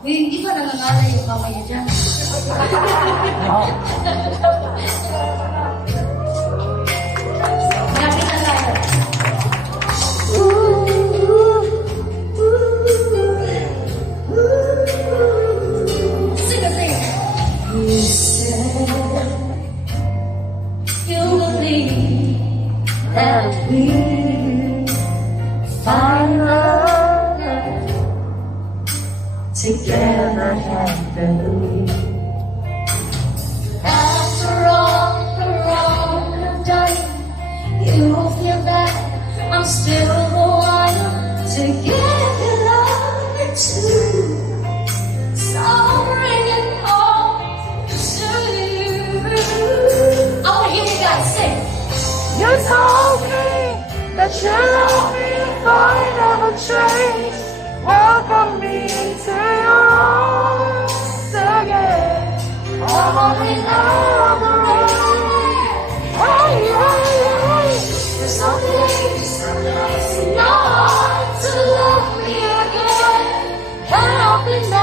Hindi ba nangangalay yung mamaya dyan? Malapit na tayo. Sing a thing. You said you believe that we find love together happily. After all the wrong I've done, you feel that I'm still the one to give you love too. So bring it all to you. I wanna hear you guys sing. You told me that you love me if I never change. Welcome me into your arms again. I'm only now the road. Hey, hey, hey. There's something in your heart to love me again. Help me now.